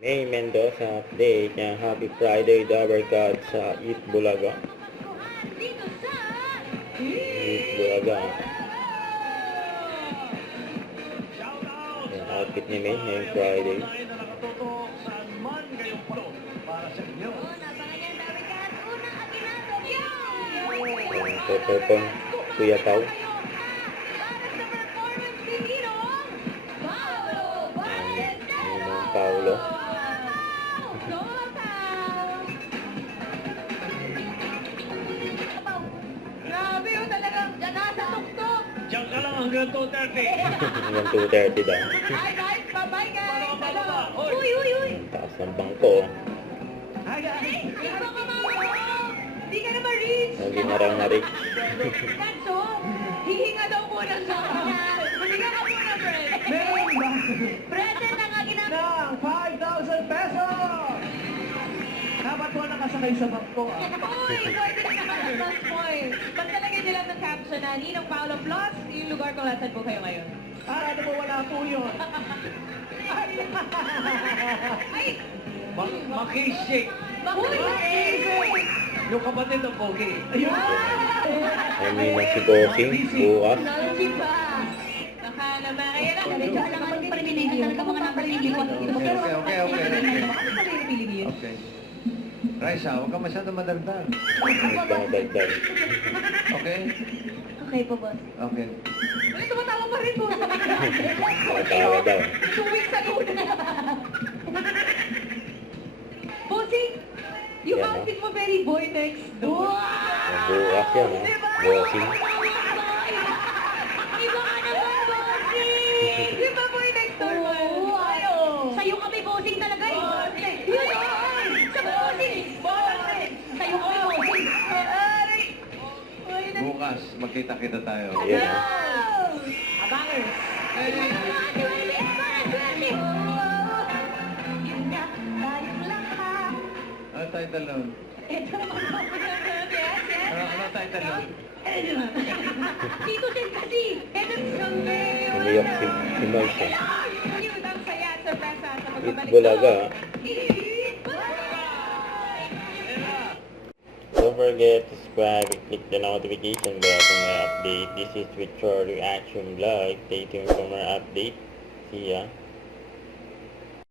May Mendoza update niya. Happy Friday, Dabber God sa Eat Bulaga. Eat Bulaga. Yung outfit ni May ngayong Friday. Yung perform Kuya Tau. Paulo. Grabe yun talagang nasa tuktok. Diyan ka lang hanggang 2:30. Hanggang 2:30 daw. Hi guys, bye-bye guys. Baba. Uy, uy, uy. Ang taas ng bangko. Hi guys. Ay, baka mamaya. Di ka na ma-reach. Hindi na raw na-reach. Kanso, hihinga daw muna sa kanya. Hihinga ka muna, friend. Meron ba? Present ang ginagawa. Ng 5,000 pesos! Dapat mo nakasakay sa bangko ah. Uy, pwede na naman plus point. Pagtalagay nila ng caption na Ninong Paolo Plus, yung lugar kung nasan po kayo ngayon. Ano mo wala po yun? Ay! Makishik! Uy! Yung kapatid ng Pogi. Ayun! Kami na si Bossing. Bukas. Knowledge pa! Baka naman, ayan na. Diyan ka naman pinili ka mga number hindi ko. Okay. Raisa, huwag ka masyado madagdag. Nagdadagdag. Okay? Okay po, boss. Okay. Uy, tumatawa pa rin po. Nakatawa daw. 2 weeks ago na. Bossing, yung Yan, outfit mo very boy next door. Bukas yan, ha? Bossing. Iba ka naman, bossing! Di ba boy next door mo? Ayo! Sa'yo kami bossing talaga eh. Yun yun! Sa bossing! Bossing! Sa'yo kami bossing. Aray! Ay, Bukas, magkita-kita tayo. Yan, ha? Abangers! Yun na, tayong lahat. Ano title nun? Ito naman po. Yes, yes. Ano title nun? Dito din kasi. Ito sa mayo. Umiyak si Moise. Yun ang saya at sorpresa sa Eat pagbabalik. Bulaga. Eat Bulaga! Don't forget to subscribe and click the notification bell for more update. This is Victor Reaction Vlog. Stay tuned for more update. See ya.